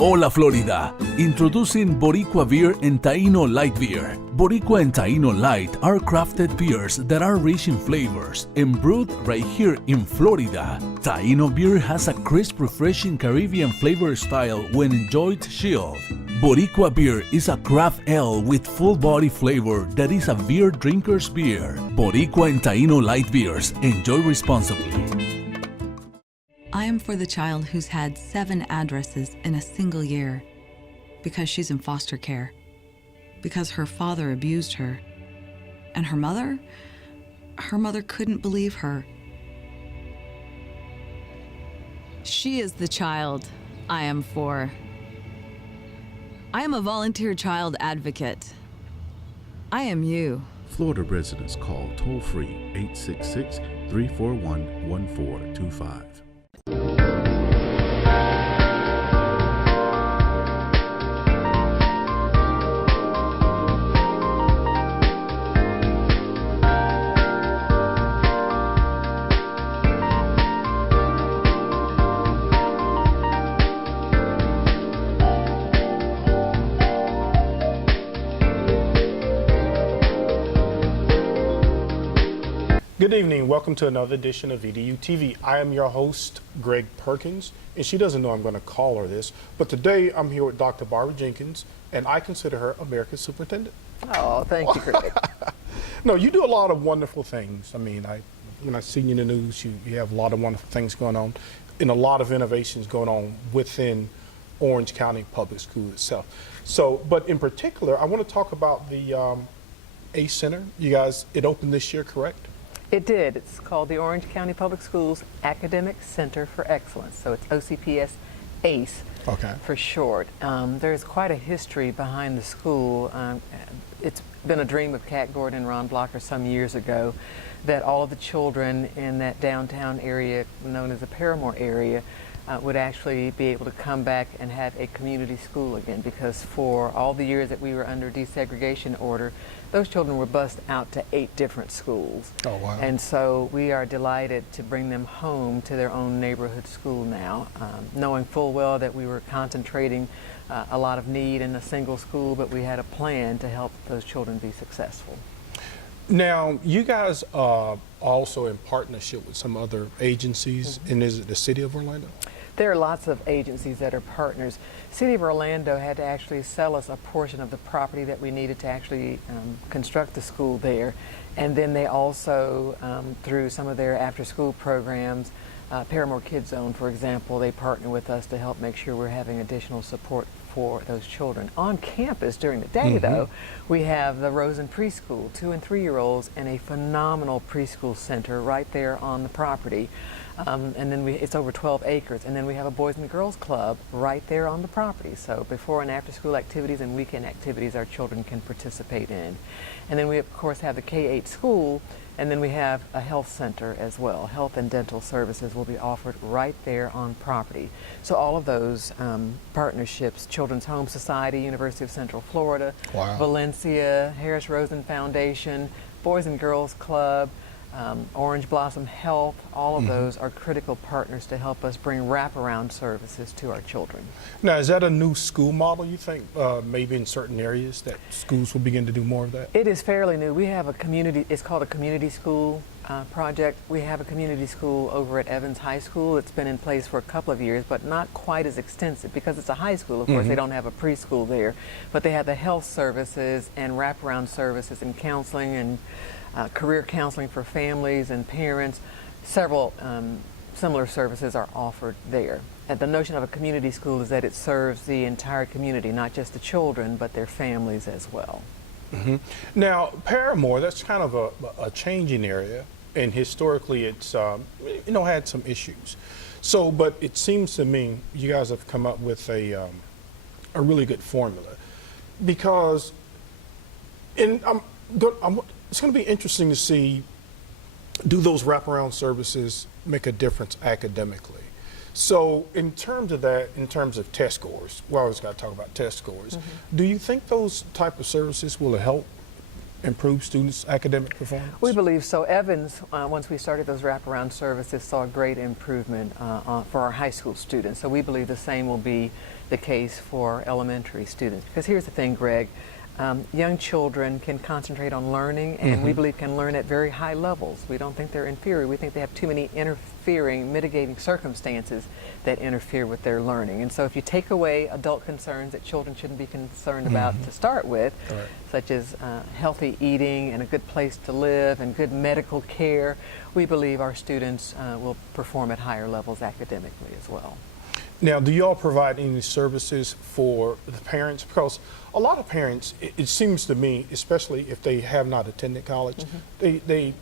Hola Florida! Introducing Boricua Beer and Taino Light Beer. Boricua and Taino Light are crafted beers that are rich in flavors and brewed right here in Florida. Taino beer has a crisp, refreshing Caribbean flavor style when enjoyed chilled. Boricua beer is a craft ale with full body flavor that is a beer drinker's beer. Boricua and Taino Light Beers. Enjoy responsibly. I am for the child who's had 7 addresses in a single year because she's in foster care, because her father abused her, and her mother couldn't believe her. She is the child I am for. I am a volunteer child advocate. I am you. Florida residents call toll-free 866-341-1425. Good evening. Welcome to another edition of EDuTV. I am your host, Greg Perkins, and she doesn't know I'm going to call her this, but today I'm here with Dr. Barbara Jenkins, and I consider her America's superintendent. Oh, thank you, Greg. No, you do a lot of wonderful things. I mean, when I see you in the news, you have a lot of wonderful things going on, and a lot of innovations going on within Orange County Public School itself. So, but in particular, I want to talk about the ACE Center. You guys, it opened this year, correct? It did. It's called the Orange County Public Schools Academic Center for Excellence. So it's OCPS ACE for short. There's quite a history behind the school. It's been a dream of Cat Gordon and Ron Blocker some years ago that all of the children in that downtown area known as the Paramore area would actually be able to come back and have a community school again, because for all the years that we were under desegregation order, those children were bused out to 8 different schools. Oh, wow. And so we are delighted to bring them home to their own neighborhood school now, knowing full well that we were concentrating a lot of need in a single school, but we had a plan to help those children be successful. Now, you guys are also in partnership with some other agencies, and is it the City of Orlando? There are lots of agencies that are partners. City of Orlando had to actually sell us a portion of the property that we needed to actually construct the school there. And then they also, through some of their after-school programs, Paramore Kids Zone, for example, they partner with us to help make sure we're having additional support for those children. On campus during the day, though, we have the Rosen Preschool, 2- and 3-year-olds, and a phenomenal preschool center right there on the property. And then it's over 12 acres. And then we have a Boys and Girls Club right there on the property. So before and after school activities and weekend activities our children can participate in. And then we, of course, have the K-8 school, and then we have a health center as well. Health and dental services will be offered right there on property. So all of those partnerships, Children's Home Society, University of Central Florida, Valencia, Rosen Foundation, Boys and Girls Club, Orange Blossom Health, all of those are critical partners to help us bring wraparound services to our children. Now, is that a new school model, you think, maybe in certain areas that schools will begin to do more of that? It is fairly new. We have a community, it's called a community school project. We have a community school over at Evans High School. It's been in place for a couple of years, but not quite as extensive because it's a high school. Of course, they don't have a preschool there, but they have the health services and wraparound services and counseling and career counseling for families and parents. Several similar services are offered there. And the notion of a community school is that it serves the entire community, not just the children, but their families as well. Now, Paramore, that's kind of a changing area, and historically it's had some issues. So, but it seems to me you guys have come up with a really good formula, because it's going to be interesting to see, do those wraparound services make a difference academically? So in terms of that, in terms of test scores, we always got to talk about test scores. Do you think those type of services will help improve students' academic performance? We believe so. Evans, once we started those wraparound services, saw a great improvement for our high school students. So we believe the same will be the case for elementary students. Because here's the thing, Greg. Young children can concentrate on learning, and we believe can learn at very high levels. We don't think they're inferior. We think they have too many interfering, mitigating circumstances that interfere with their learning. And so if you take away adult concerns that children shouldn't be concerned about to start with, such as healthy eating and a good place to live and good medical care, we believe our students will perform at higher levels academically as well. Now, do you all provide any services for the parents? Because a lot of parents, it seems to me, especially if they have not attended college, they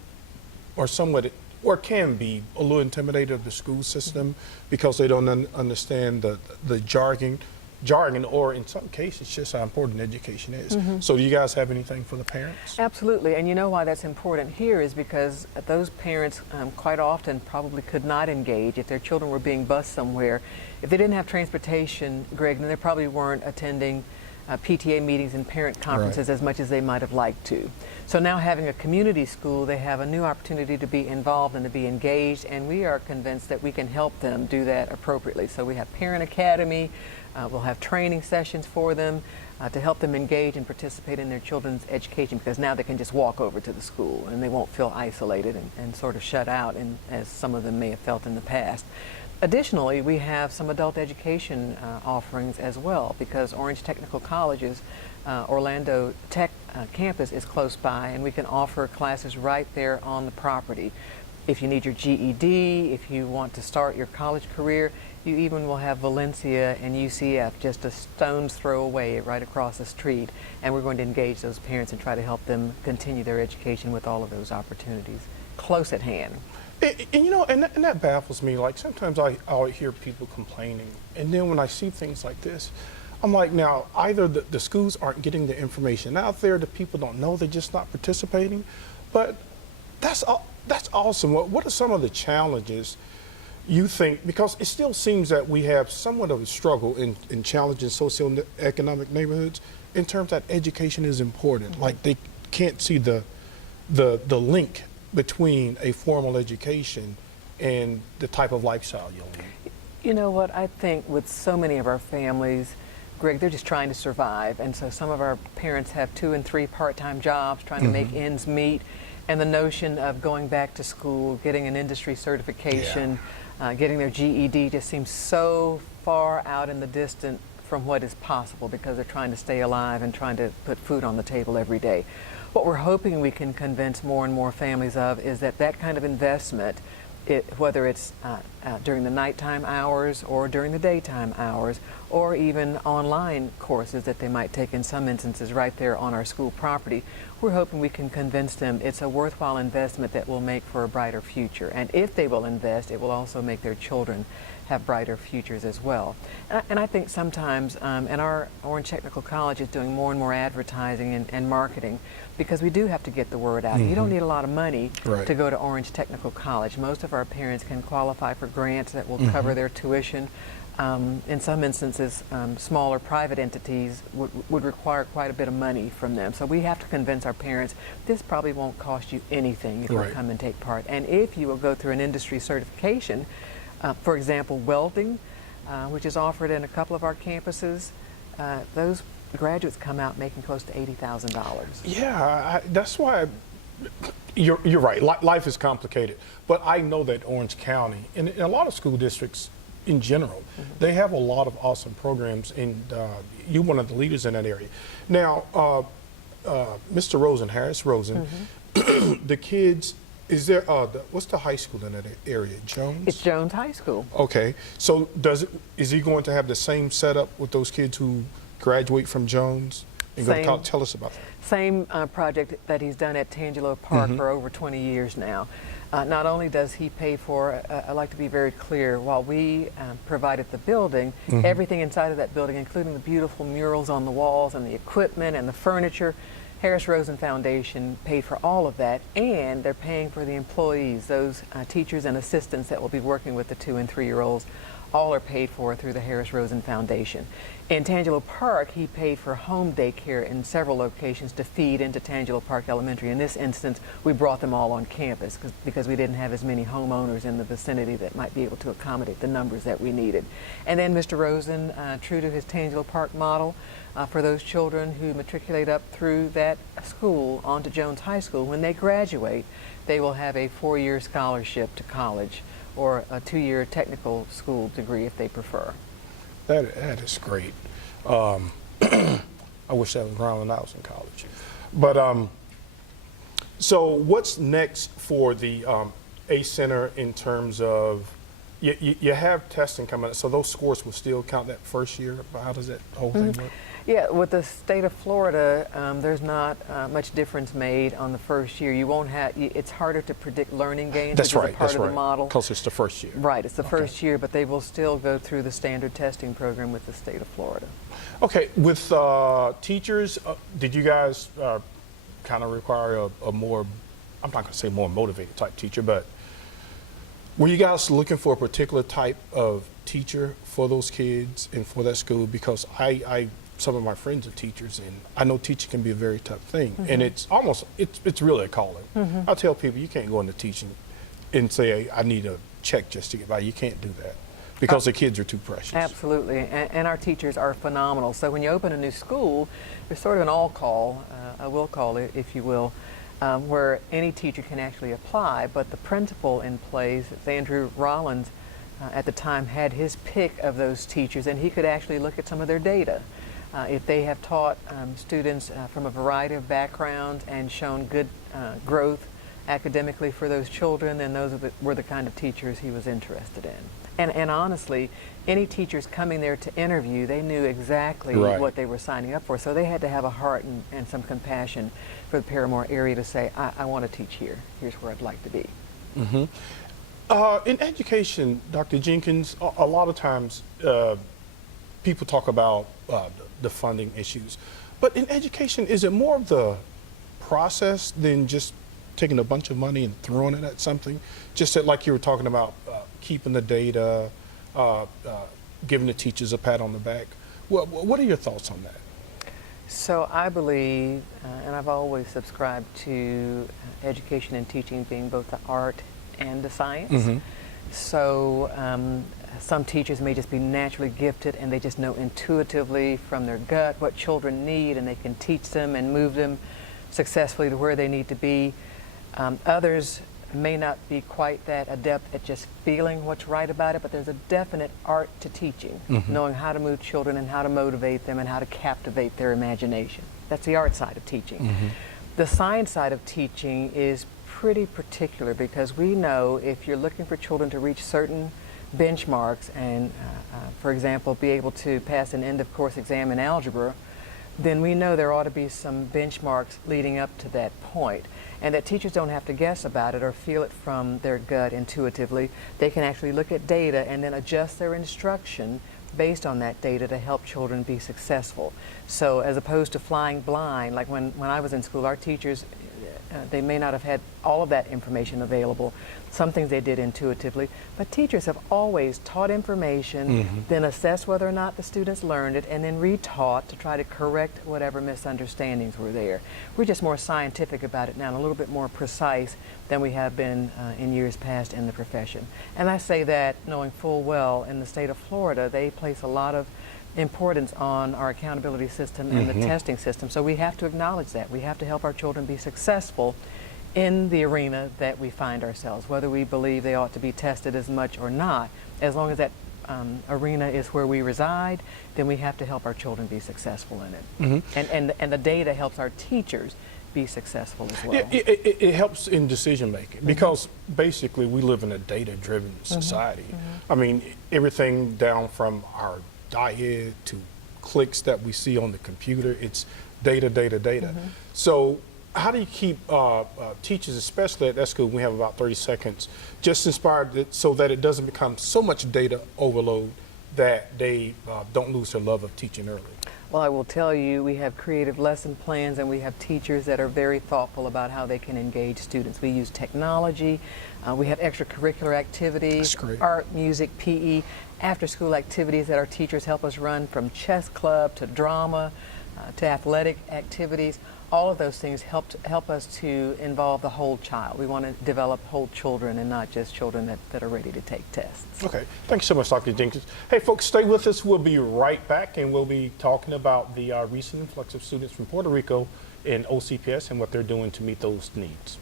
are somewhat, or can be, a little intimidated of the school system because they don't understand the jargon, or in some cases, just how important education is. So do you guys have anything for the parents? Absolutely, and you know why that's important here is because those parents quite often probably could not engage if their children were being bused somewhere. If they didn't have transportation, Greg, then they probably weren't attending PTA meetings and parent conferences as much as they might have liked to. So now having a community school, they have a new opportunity to be involved and to be engaged, and we are convinced that we can help them do that appropriately. So we have Parent Academy, we'll have training sessions for them to help them engage and participate in their children's education, because now they can just walk over to the school and they won't feel isolated and sort of shut out, as some of them may have felt in the past. Additionally, we have some adult education offerings as well, because Orange Technical College's Orlando Tech campus is close by, and we can offer classes right there on the property. If you need your GED, if you want to start your college career, you even will have Valencia and UCF just a stone's throw away right across the street, and we're going to engage those parents and try to help them continue their education with all of those opportunities close at hand. And you know, and that baffles me. Like, sometimes I hear people complaining, and then when I see things like this, I'm like, now, either the schools aren't getting the information out there, the people don't know, they're just not participating. But that's awesome. What are some of the challenges you think, because it still seems that we have somewhat of a struggle in challenging socioeconomic neighborhoods in terms that education is important. Like, they can't see the link between a formal education and the type of lifestyle you'll lead. You know what, I think with so many of our families, Greg, they're just trying to survive, and so some of our parents have 2 and 3 part-time jobs trying to make ends meet, and the notion of going back to school, getting an industry certification, getting their GED just seems so far out in the distance from what is possible, because they're trying to stay alive and trying to put food on the table every day. What we're hoping we can convince more and more families of is that that kind of investment, whether it's during the nighttime hours or during the daytime hours, or even online courses that they might take in some instances right there on our school property, we're hoping we can convince them it's a worthwhile investment that will make for a brighter future. And if they will invest, it will also make their children have brighter futures as well. And I think sometimes, and our Orange Technical College is doing more and more advertising and marketing, because we do have to get the word out. You don't need a lot of money to go to Orange Technical College. Most of our parents can qualify for grants that will cover their tuition. In some instances, smaller private entities would require quite a bit of money from them. So we have to convince our parents this probably won't cost you anything if you come and take part. And if you will go through an industry certification, for example, welding, which is offered in a couple of our campuses, those graduates come out making close to $80,000. Yeah, that's why you're right. Life is complicated, but I know that Orange County and a lot of school districts in general, they have a lot of awesome programs, and you're one of the leaders in that area. Now, Mr. Rosen, Harris Rosen, the kids. Is there, what's the high school in that area, Jones? It's Jones High School. Okay, so is he going to have the same setup with those kids who graduate from Jones? And go to tell us about that. Same project that he's done at Tangelo Park for over 20 years now. Not only does he pay for, I like to be very clear, while we provided the building, everything inside of that building, including the beautiful murals on the walls and the equipment and the furniture, Rosen Foundation paid for all of that, and they're paying for the employees, those teachers and assistants that will be working with the 2- and 3-year-olds all are paid for through the Rosen Foundation. In Tangelo Park, he paid for home daycare in several locations to feed into Tangelo Park Elementary. In this instance, we brought them all on campus because we didn't have as many homeowners in the vicinity that might be able to accommodate the numbers that we needed. And then Mr. Rosen, true to his Tangelo Park model, for those children who matriculate up through that school onto Jones High School, when they graduate, they will have a 4-year scholarship to college or a 2-year technical school degree if they prefer. That is great. I wish that was around when I was in college. But so what's next for the ACE Center in terms of, you have testing coming up, so those scores will still count that first year? How does that whole thing work? Yeah, with the state of Florida, there's not much difference made on the first year. You won't have, it's harder to predict learning gains, That's which right, is a part that's of the right. model. Because it's the first year. Right, it's the Okay. first year, but they will still go through the standard testing program with the state of Florida. Okay, with teachers, did you guys kind of require a more, I'm not going to say more motivated type teacher, but were you guys looking for a particular type of teacher for those kids and for that school? Because some of my friends are teachers, and I know teaching can be a very tough thing, and it's almost, it's really a calling. I tell people you can't go into teaching and say, I need a check just to get by. You can't do that because the kids are too precious. Absolutely, and our teachers are phenomenal. So when you open a new school, there's sort of an all call, a will call, if you will, where any teacher can actually apply, but the principal in place, Andrew Rollins, at the time had his pick of those teachers, and he could actually look at some of their data. If they have taught students from a variety of backgrounds and shown good growth academically for those children, then those were the kind of teachers he was interested in. And honestly, any teachers coming there to interview, they knew exactly Right. what they were signing up for. So they had to have a heart and some compassion for the Paramore area to say, I want to teach here. Here's where I'd like to be. In education, Dr. Jenkins, a lot of times people talk about the funding issues, but in education, is it more of the process than just taking a bunch of money and throwing it at something? Just that, like you were talking about, keeping the data, giving the teachers a pat on the back. What are your thoughts on that? So I believe, and I've always subscribed to education and teaching being both the art and the science. So some teachers may just be naturally gifted and they just know intuitively from their gut what children need, and they can teach them and move them successfully to where they need to be. Others may not be quite that adept at just feeling what's right about it, but there's a definite art to teaching, knowing how to move children and how to motivate them and how to captivate their imagination. That's the art side of teaching. The science side of teaching is pretty particular, because we know if you're looking for children to reach certain benchmarks and, for example, be able to pass an end-of-course exam in algebra, then we know there ought to be some benchmarks leading up to that point, and that teachers don't have to guess about it or feel it from their gut intuitively. They can actually look at data and then adjust their instruction based on that data to help children be successful. So as opposed to flying blind, like when I was in school, our teachers, they may not have had all of that information available. Some things they did intuitively, but teachers have always taught information, then assessed whether or not the students learned it, and then retaught to try to correct whatever misunderstandings were there. We're just more scientific about it now and a little bit more precise than we have been in years past in the profession. And I say that knowing full well in the state of Florida, they place a lot of importance on our accountability system and the testing system. So we have to acknowledge that. We have to help our children be successful in the arena that we find ourselves, whether we believe they ought to be tested as much or not. As long as that arena is where we reside, then we have to help our children be successful in it. And the data helps our teachers be successful as well. Yeah, it helps in decision making, because basically we live in a data-driven society. I mean, everything down from our diet to clicks that we see on the computer, it's data, data, data. So how do you keep teachers, especially at that school, we have about 30 seconds, just inspired so that it doesn't become so much data overload that they don't lose their love of teaching early? Well, I will tell you, we have creative lesson plans, and we have teachers that are very thoughtful about how they can engage students. We use technology, we have extracurricular activities, art, music, PE, after-school activities that our teachers help us run, from chess club to drama to athletic activities. All of those things help us to involve the whole child. We want to develop whole children and not just children that are ready to take tests. Okay, thanks so much, Dr. Jenkins. Hey, folks, stay with us. We'll be right back, and we'll be talking about the recent influx of students from Puerto Rico in OCPS and what they're doing to meet those needs.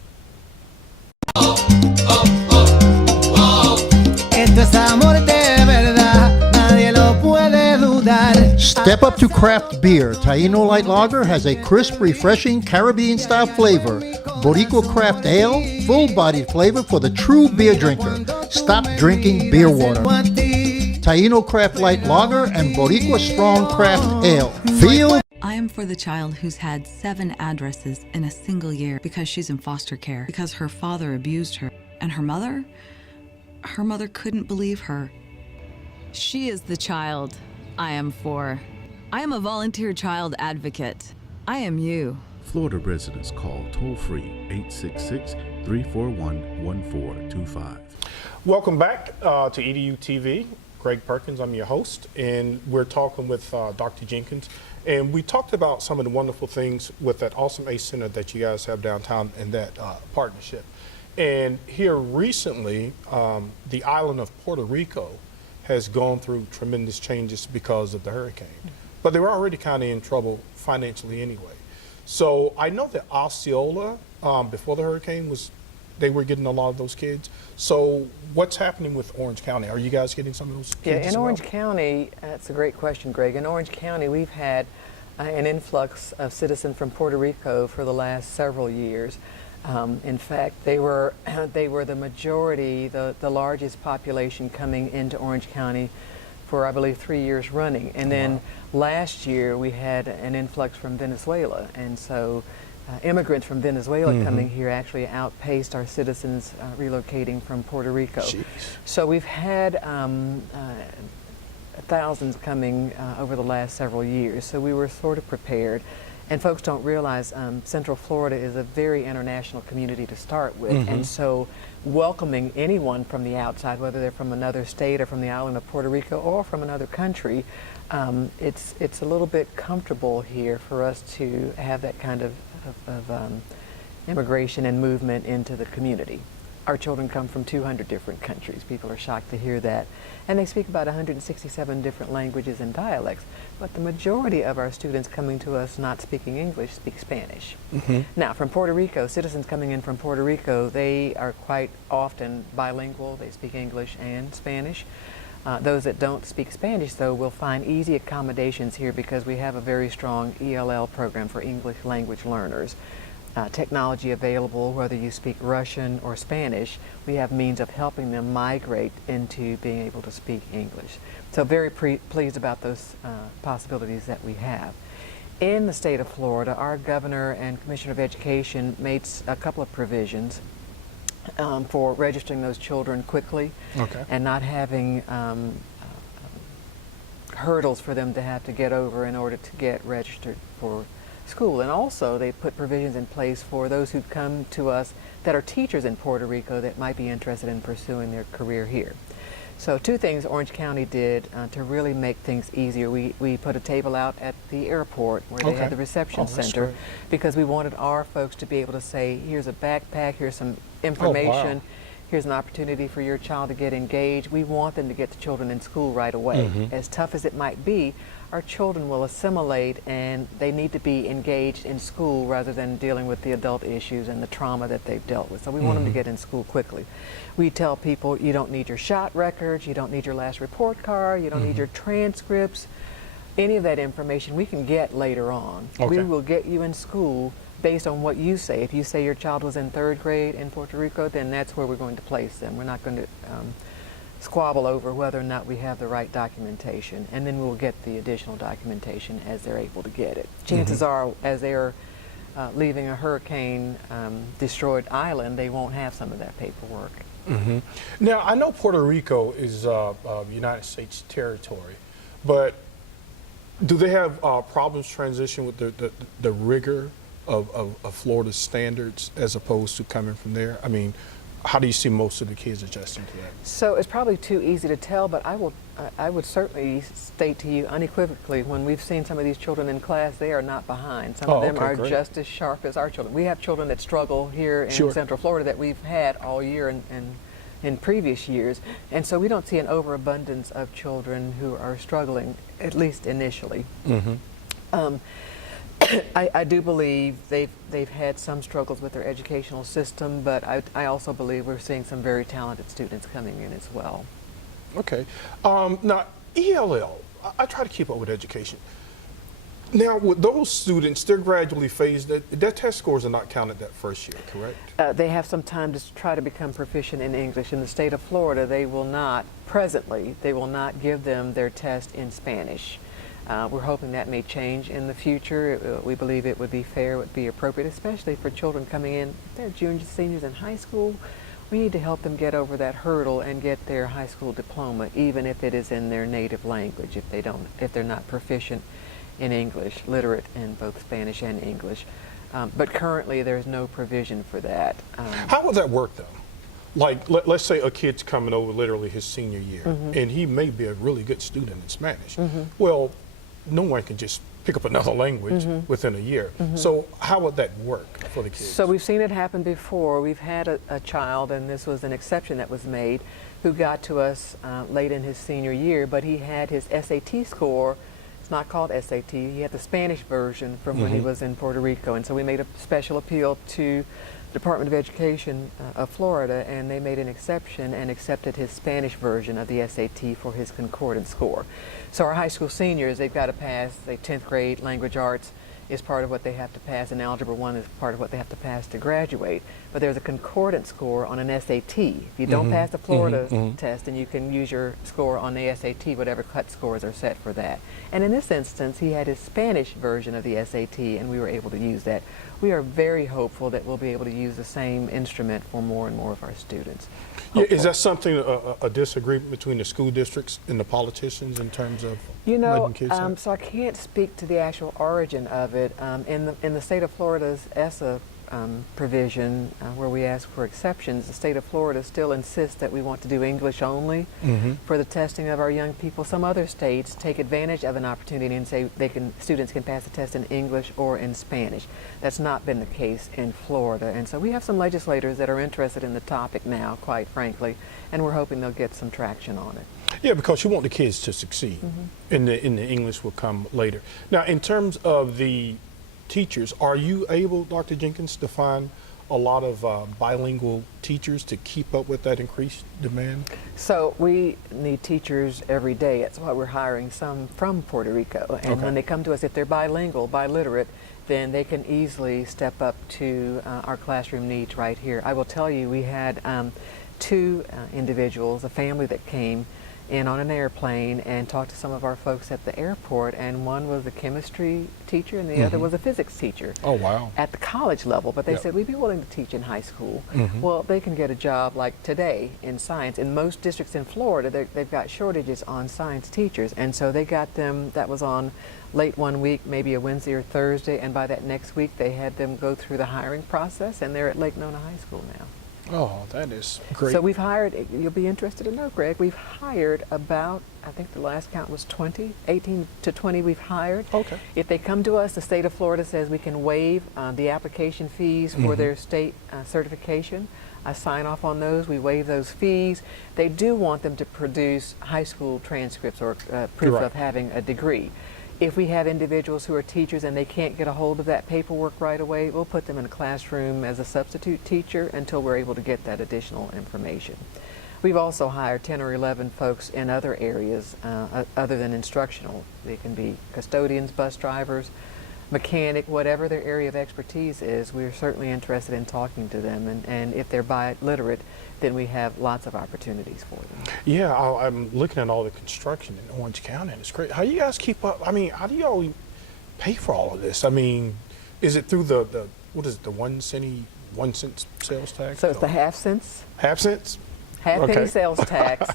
Esto es amor de verdad, nadie lo puede dudar. Step up to craft beer. Taino Light Lager has a crisp, refreshing Caribbean-style flavor. Boricua Craft Ale, full-bodied flavor for the true beer drinker. Stop drinking beer water. Taino Craft Light Lager and Boricua Strong Craft Ale. Feel. I am for the child who's had 7 addresses in a single year because she's in foster care, because her father abused her. And her mother couldn't believe her. She is the child I am for. I am a volunteer child advocate. I am you. Florida residents call toll-free 866-341-1425. Welcome back to EDuTV. Greg Perkins, I'm your host, and we're talking with Dr. Jenkins. And we talked about some of the wonderful things with that awesome ACE Center that you guys have downtown and that partnership. And here recently, the island of Puerto Rico has gone through tremendous changes because of the hurricane. But they were already kind of in trouble financially anyway. So I know that Osceola, before the hurricane, they were getting a lot of those kids. So what's happening with Orange County? Are you guys getting some of those kids? Yeah, in Orange County, that's a great question, Greg. In Orange County, we've had an influx of citizens from Puerto Rico for the last several years. In fact, they were the majority, the largest population coming into Orange County for, I believe, 3 years running. And then last year we had an influx from Venezuela, and so immigrants from Venezuela coming here actually outpaced our citizens relocating from Puerto Rico. Jeez. So we've had thousands coming over the last several years, so we were sort of prepared. And folks don't realize Central Florida is a very international community to start with, and so welcoming anyone from the outside, whether they're from another state or from the island of Puerto Rico or from another country, it's a little bit comfortable here for us to have that kind of immigration and movement into the community. Our children come from 200 different countries. People are shocked to hear that. And they speak about 167 different languages and dialects. But the majority of our students coming to us not speaking English speak Spanish. Now, from Puerto Rico, citizens coming in from Puerto Rico, they are quite often bilingual. They speak English and Spanish. Those that don't speak Spanish, though, will find easy accommodations here because we have a very strong ELL program for English language learners. Technology available, whether you speak Russian or Spanish, we have means of helping them migrate into being able to speak English. So very pleased about those possibilities that we have. In the state of Florida, our governor and commissioner of education made a couple of provisions for registering those children quickly and not having hurdles for them to have to get over in order to get registered for school. And also they put provisions in place for those who come to us that are teachers in Puerto Rico that might be interested in pursuing their career here. So 2 things Orange County did to really make things easier. We put a table out at the airport where they had the reception center because we wanted our folks to be able to say, here's a backpack, here's some information, here's an opportunity for your child to get engaged. We want them to get the children in school right away. As tough as it might be, our children will assimilate and they need to be engaged in school rather than dealing with the adult issues and the trauma that they've dealt with. So we want them to get in school quickly. We tell people you don't need your shot records, you don't need your last report card, you don't need your transcripts. Any of that information we can get later on. We will get you in school based on what you say. If you say your child was in 3rd grade in Puerto Rico, then that's where we're going to place them. We're not going to squabble over whether or not we have the right documentation, and then we'll get the additional documentation as they're able to get it. Chances are, as they're leaving a hurricane destroyed island, they won't have some of that paperwork. Now, I know Puerto Rico is United States territory, but do they have problems transition with the rigor of Florida's standards as opposed to coming from there? I mean, how do you see most of the kids adjusting to that? So it's probably too easy to tell, but I would certainly state to you unequivocally, when we've seen some of these children in class, they are not behind. Some of them are great. just as sharp as our children. We have children that struggle here in Sure. Central Florida that we've had all year and in previous years, and so we don't see an overabundance of children who are struggling, at least initially. I do believe they've had some struggles with their educational system, but I also believe we're seeing some very talented students coming in as well. Okay. Now, ELL, I try to keep up with education. Now, with those students, they're gradually phased. Their test scores are not counted that first year, correct? They have some time to try to become proficient in English. In the state of Florida, they will not give them their test in Spanish. We're hoping that may change in the future. We believe it would be fair, would be appropriate, especially for children coming in, they're juniors, seniors in high school. We need to help them get over that hurdle and get their high school diploma, even if it is in their native language, if they're not proficient in English, literate in both Spanish and English. But currently there's no provision for that. How would that work though? Like, let's say a kid's coming over literally his senior year, and he may be a really good student in Spanish. Well, no one can just pick up another language within a year. So how would that work for the kids? So we've seen it happen before. We've had a child, and this was an exception that was made, who got to us late in his senior year, but he had his SAT score. It's not called SAT. He had the Spanish version from when he was in Puerto Rico, and so we made a special appeal to the Department of Education of Florida, and they made an exception and accepted his Spanish version of the SAT for his concordance score. So our high school seniors, they've got to pass the 10th grade language arts is part of what they have to pass, and Algebra 1 is part of what they have to pass to graduate. But there's a concordance score on an SAT. If you don't pass the Florida test, then you can use your score on the SAT, whatever cut scores are set for that. And in this instance, he had his Spanish version of the SAT, and we were able to use that. We are very hopeful that we'll be able to use the same instrument for more and more of our students. Yeah, is that something, a disagreement between the school districts and the politicians in terms of letting kids have? So I can't speak to the actual origin of it. In the state of Florida's ESSA provision, where we ask for exceptions, the state of Florida still insists that we want to do English only for the testing of our young people. Some other states take advantage of an opportunity and say students can pass the test in English or in Spanish. That's not been the case in Florida, and so we have some legislators that are interested in the topic now, quite frankly, and we're hoping they'll get some traction on it. Yeah, because you want the kids to succeed, and the English will come later. Now, in terms of the teachers, are you able, Dr. Jenkins, to find a lot of bilingual teachers to keep up with that increased demand? So we need teachers every day. That's why we're hiring some from Puerto Rico. And when they come to us, if they're bilingual, biliterate, then they can easily step up to our classroom needs right here. I will tell you, we had two individuals, a family that came in on an airplane and talked to some of our folks at the airport, and one was a chemistry teacher and the other was a physics teacher. Oh, wow. At the college level, but they said, we'd be willing to teach in high school. Well, they can get a job like today in science. In most districts in Florida, they've got shortages on science teachers, and so they got them, that was on late one week, maybe a Wednesday or Thursday, and by that next week they had them go through the hiring process, and they're at Lake Nona High School now. Oh, that is great. So we've hired, you'll be interested to know, Greg, we've hired about, I think the last count was 18 to 20 we've hired. Okay. If they come to us, the state of Florida says we can waive the application fees for their state certification. I sign off on those, we waive those fees. They do want them to produce high school transcripts or proof of having a degree. If we have individuals who are teachers and they can't get a hold of that paperwork right away, we'll put them in a classroom as a substitute teacher until we're able to get that additional information. We've also hired 10 or 11 folks in other areas other than instructional. They can be custodians, bus drivers, mechanic, whatever their area of expertise is. We're certainly interested in talking to them, and if they're biliterate, then we have lots of opportunities for them. Yeah, I'm looking at all the construction in Orange County, and it's great. How do you guys keep up? I mean, how do y'all pay for all of this? I mean, is it through the what is it, the 1 cent sales tax? So it's the half cents? Half cents? Half penny sales tax.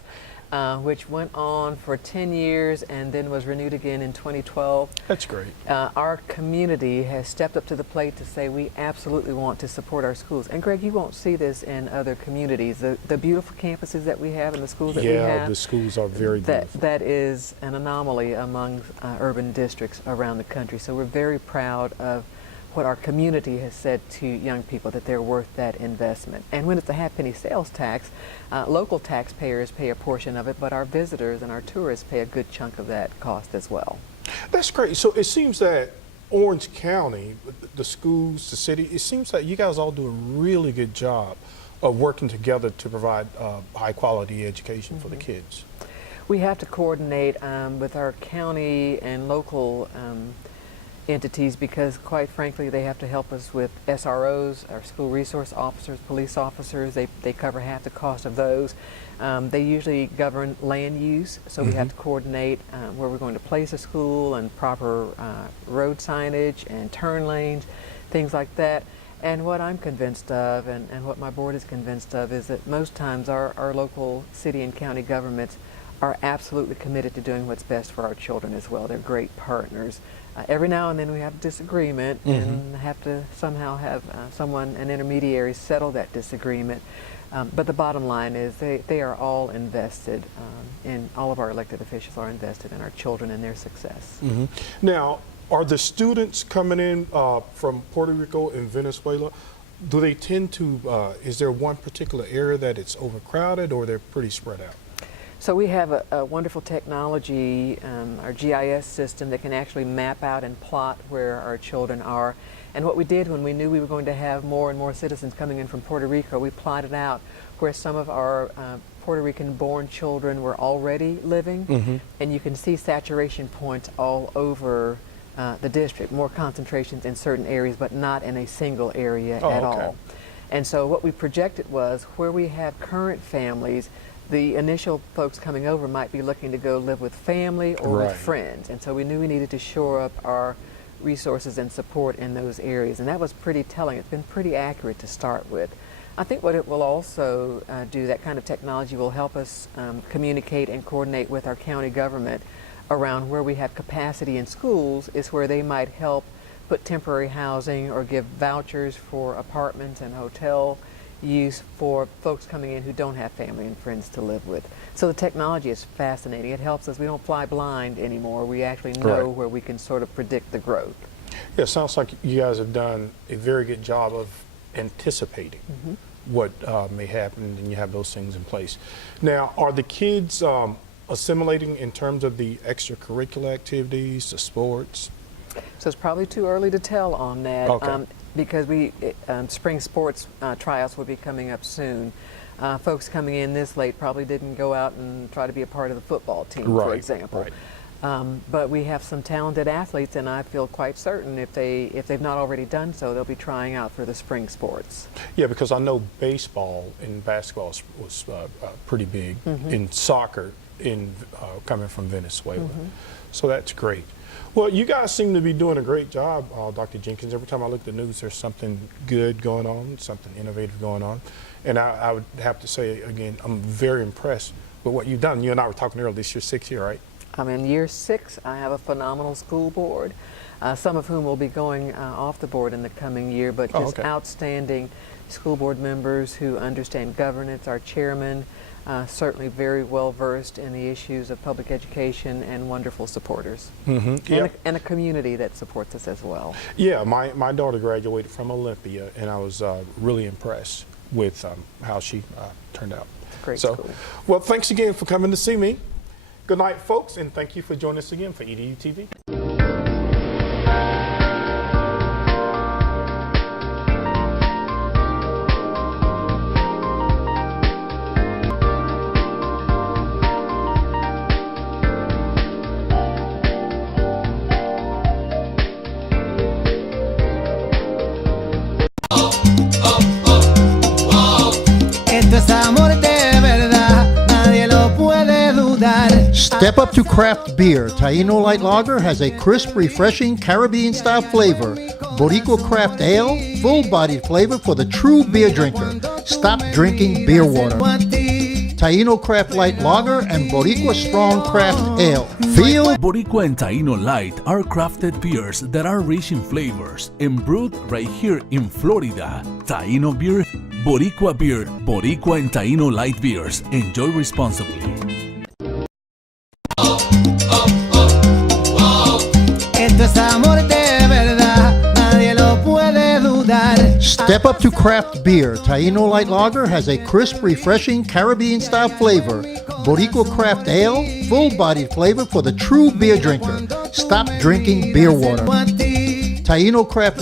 which went on for 10 years and then was renewed again in 2012. That's great. Our community has stepped up to the plate to say we absolutely want to support our schools. And Greg, you won't see this in other communities. The beautiful campuses that we have and the schools that we have. Yeah, the schools are very beautiful. That is an anomaly among urban districts around the country. So we're very proud of what our community has said to young people, that they're worth that investment. And when it's a half-penny sales tax, local taxpayers pay a portion of it, but our visitors and our tourists pay a good chunk of that cost as well. That's great. So it seems that Orange County, the schools, the city, it seems that you guys all do a really good job of working together to provide high-quality education for the kids. We have to coordinate with our county and local entities because, quite frankly, they have to help us with SROs, our school resource officers, police officers. They cover half the cost of those. They usually govern land use, so we have to coordinate where we're going to place a school and proper road signage and turn lanes, things like that. And what I'm convinced of, and what my board is convinced of, is that most times our local city and county governments are absolutely committed to doing what's best for our children as well. They're great partners. Every now and then we have a disagreement and have to somehow have an intermediary, settle that disagreement. But the bottom line is they are all invested, and all of our elected officials are invested in our children and their success. Now, are the students coming in from Puerto Rico and Venezuela, do they tend to, is there one particular area that it's overcrowded, or they're pretty spread out? So we have a wonderful technology, our GIS system, that can actually map out and plot where our children are. And what we did when we knew we were going to have more and more citizens coming in from Puerto Rico, we plotted out where some of our Puerto Rican-born children were already living, and you can see saturation points all over the district, more concentrations in certain areas, but not in a single area at all. And so what we projected was where we have current families, the initial folks coming over might be looking to go live with family or with friends. And so we knew we needed to shore up our resources and support in those areas. And that was pretty telling. It's been pretty accurate to start with. I think what it will also do, that kind of technology will help us communicate and coordinate with our county government around where we have capacity in schools, is where they might help put temporary housing or give vouchers for apartments and hotel use for folks coming in who don't have family and friends to live with. So the technology is fascinating. It helps us. We don't fly blind anymore. We actually know where we can sort of predict the growth. Yeah, it sounds like you guys have done a very good job of anticipating what may happen, and you have those things in place. Now, are the kids assimilating in terms of the extracurricular activities, the sports? So it's probably too early to tell on that. Because spring sports tryouts will be coming up soon. Folks coming in this late probably didn't go out and try to be a part of the football team, for example. But we have some talented athletes, and I feel quite certain if they've not already done so, they'll be trying out for the spring sports. Yeah, because I know baseball and basketball was pretty big, in soccer coming from Venezuela. So that's great. Well, you guys seem to be doing a great job, Dr. Jenkins. Every time I look at the news, there's something good going on, something innovative going on. And I would have to say, again, I'm very impressed with what you've done. You and I were talking earlier, this is your 6th year, right? I'm in year 6. I have a phenomenal school board, some of whom will be going off the board in the coming year, but just outstanding school board members who understand governance. Our chairman, certainly very well versed in the issues of public education, and wonderful supporters. And a community that supports us as well. Yeah, my daughter graduated from Olympia, and I was really impressed with how she turned out. Great school. Well, thanks again for coming to see me. Good night, folks, and thank you for joining us again for EDuTV. Step up to craft beer. Taino Light Lager has a crisp, refreshing Caribbean-style flavor. Boricua Craft Ale, full-bodied flavor for the true beer drinker. Stop drinking beer water. Taino Craft Light Lager, and Boricua Strong Craft Ale. Feel Boricua and Taino Light are crafted beers that are rich in flavors and brewed right here in Florida. Taino beer, Boricua beer, Boricua and Taino Light beers. Enjoy responsibly. Esto es amor de verdad, nadie lo puede dudar. Step up to craft beer. Taino Light Lager has a crisp, refreshing Caribbean-style flavor. Boricua Craft Ale, full-bodied flavor for the true beer drinker. Stop drinking beer water. Taino Craft